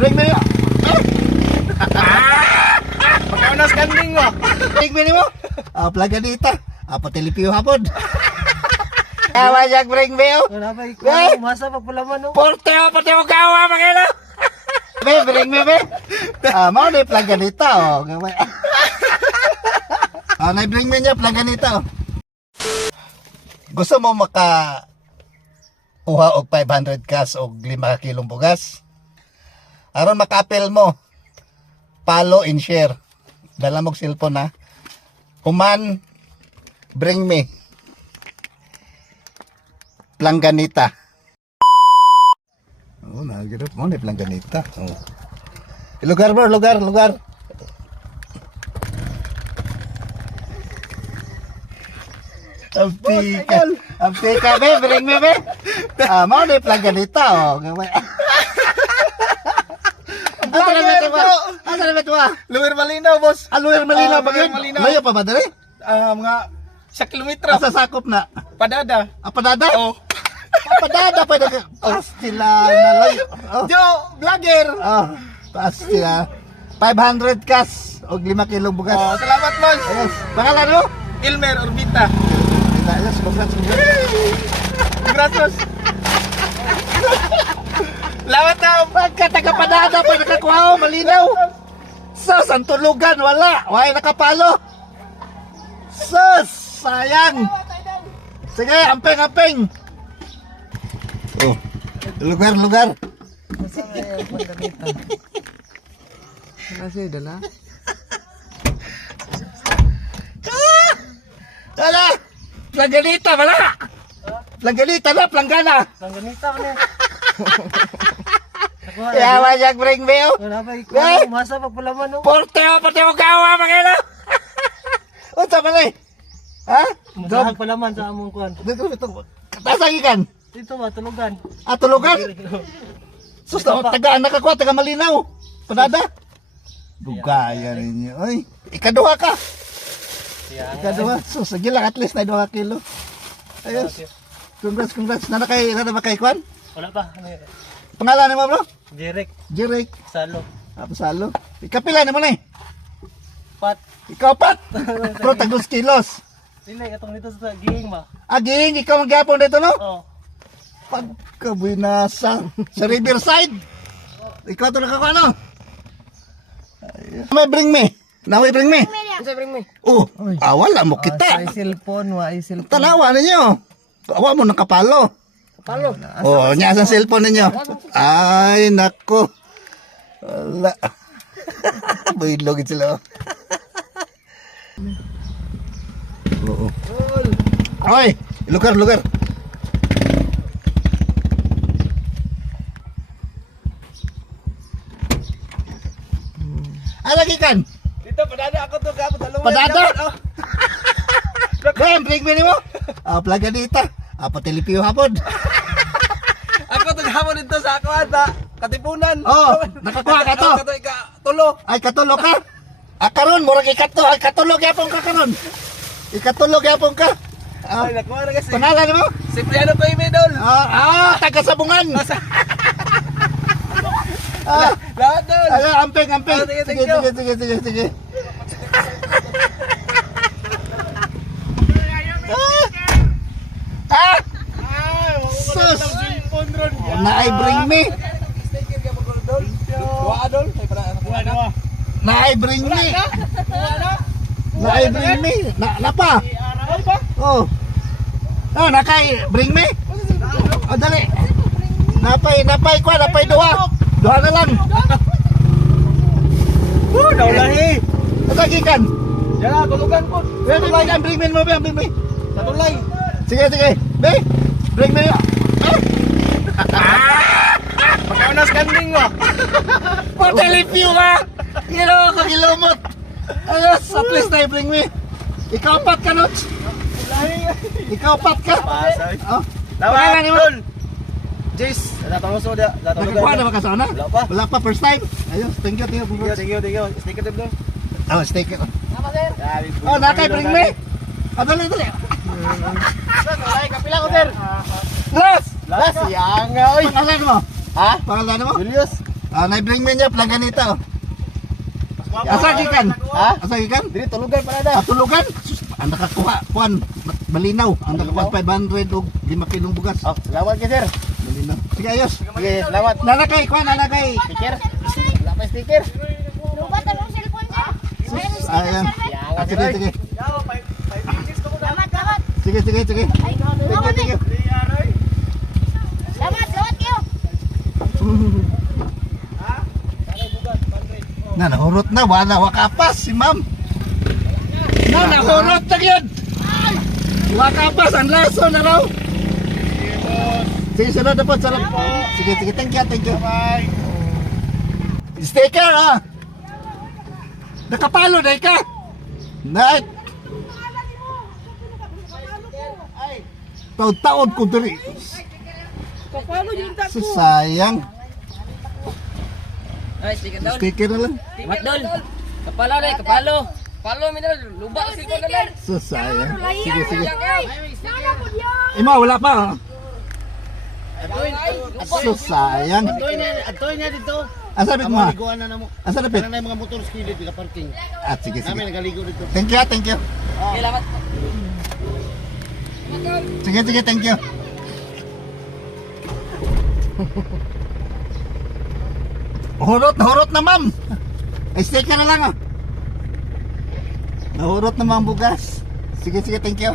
Bring me yun. Pagkaunas kanding mo. Bring me mo. Plaganita. Patilipiyo hapon. Kawa siya bring me yun. Wala ba ikaw? Masa pagpulaman no? Porte o, pati mo kawa magkano. Be, bring me be. Mau na yung plaganita o. Na-bring me niya plaganita o. Gusto mo maka uha og 500 kas og 5 kilong bugas? Aron maka-apel mo. Follow and share. Dala mo cellphone ha. Human bring me. Planganita. Oh, nagirap mo ni planganita. Oh. Lugar bro, lugar. Ampika be, bring me be. Mau ni planganita oh. Asa na ba? Luwir Malinaw, boss. Luwir Malinaw ba yun? Malinaw. Layo pa ba dali? Mga sa kilometro. Asa sakop na? Padada. Padada? Oh. Padada pa na. Pastila na layo. Jo, vlogger. Pastila. 500 kas o 5 kilong bugas. Salamat, boss. Yes. Pangalan mo? Ilmer Orbita. Yes, congrats. Gracias. Salamat na. Pagka taga-Padada pa nakakuha o, malinaw. Sus, ang tulugan, wala. Wala nakapalo. Sus, sayang. Sige, ampeng. Oh, lugar. Kasi dala. Wala. Planganita, wala. Planganita na, planggana. Langganita ka na. Yawa siya, bring me oh. Wala ba ikaw? Masa pagpulaman no? Porte o, pati mo kawa, magkano. Unsa man eh? Ha? Masahag palaman sa among kuan. Tasang ikan. Dito ba, tulugan. Tulugan? Sus, taga nakakuha, taga malinaw. Padada? Bugaya ninyo. Ay, ikaduha ka. Ikaduha. Sus, sige lang, at least na 2 kilo. Ayos. Congrats. Nana ba kay Kwan? Wala pa. Pangalan mo bro? Jirek. Jeric. Salo. Pasalo. Ikapila naman eh. Pat. Ikaw pat. Pero tagos kilos. Dili, atong dito sa gihing ba? Aging, ikaw magyapon dito no? Oo. Pagkabinasa. Sa Riverside. Ikaw ito nakakuha no? May bring me. Na may bring me. Isa bring me. Wala mo kita. Cellphone. Tanawa ninyo. Awa mo nakapalo. Palo. Nya sa cellphone ninyo. Ay, nako. Wala. Bailogin sila. Oo. Ay, lugar. Lagi kan? Dito, padada ako to. Talungan. Padada? Kaya, break mo mo? Plaganita. Patilipiyo hapon. Ako to gahapon dito sa ako ata. Katipunan. Nakakuha ka to. Tulo. Ay, katulo ka? Karon, murag ikatulog yapon ka karon. Ikatulog yapon ka. Ay, nakuha na kasi. Pangalan mo? Cipriano to imidol. Taga Sabungan. Lahat doon. Ampeng. Sige. Sus. Naay bring me. Naay bring me. Napa? Nakay bring me. Dali. Napay ko, napay duha. Duha na lang. Daulahi. Tagikan. Yan, tulugan po. Bring me. Satulay. Sige. Be, bring me. Pagkaunas kanding mo. Patalipyo ka. Kilomot. Ayos, at least na bring me. Ikaw pat ka, Nots. Ikaw pat ka. Pasay. Pangalan mo? Jace, natamuso dia. Nakakuha na ba ka sa una? Wala pa, first time. Ayos, thank you. Thank you. Sticker tip doon. Steak. Sir. Nakay bring me. Dali. Ay, kapila ko, sir. Last. Last, yang oy. Pangalan mo? Ha? Pangalan mo? Julius. na-bring me niya, plaganita, oh. Asa gikan? Ha? Asa gikan? Dili tulugan pa na. Tulugan? Sus, ang nakakuha, kuan, malinaw. Ang nakakuha 500 o 5 kilong bugas. Oh, salamat ka sir. Malinaw. Sige, ayos. Sige, salamat. Nanakay, kuan, nanakay. Sticker. Wala pa sticker. Lubat ang cellphone niya. Ayan. Ah, sige, sige. Salamat, salamat. Sige, sige, sige. Ay, Thank you, thank you. salamat, salamat kayo. Na, nahurot na. Wala, wakapas si ma'am. Na, nahurot na yun. Wakapas, ang laso na raw. Sige, sunod na po. Sige, sige, thank you, thank you. Bye. Sticker, ah. Nakapalo na ka. Night. Taon-taon ko diri. Sayang. Ay, sige daw. Sticker na lang. Matdol. Kapalo na, kapalo. Kapalo mi na, luba kasi ko na lang. Sayang. Sige, sige. Sana po diyan. Ima, wala pa. ah. Sayang. Atoy na dito. Ang sabi mo, ha? Liguan na namo. Ang sabi. Ano na yung mga motor skillet di parking. At sige, Namin sige. nagaligo dito. Thank you, thank you. Salamat. Sige, sige, thank you. Hurot na ma'am. Ay, sticker na lang, ah. Nahurot na ma'am bugas. Sige, sige, thank you.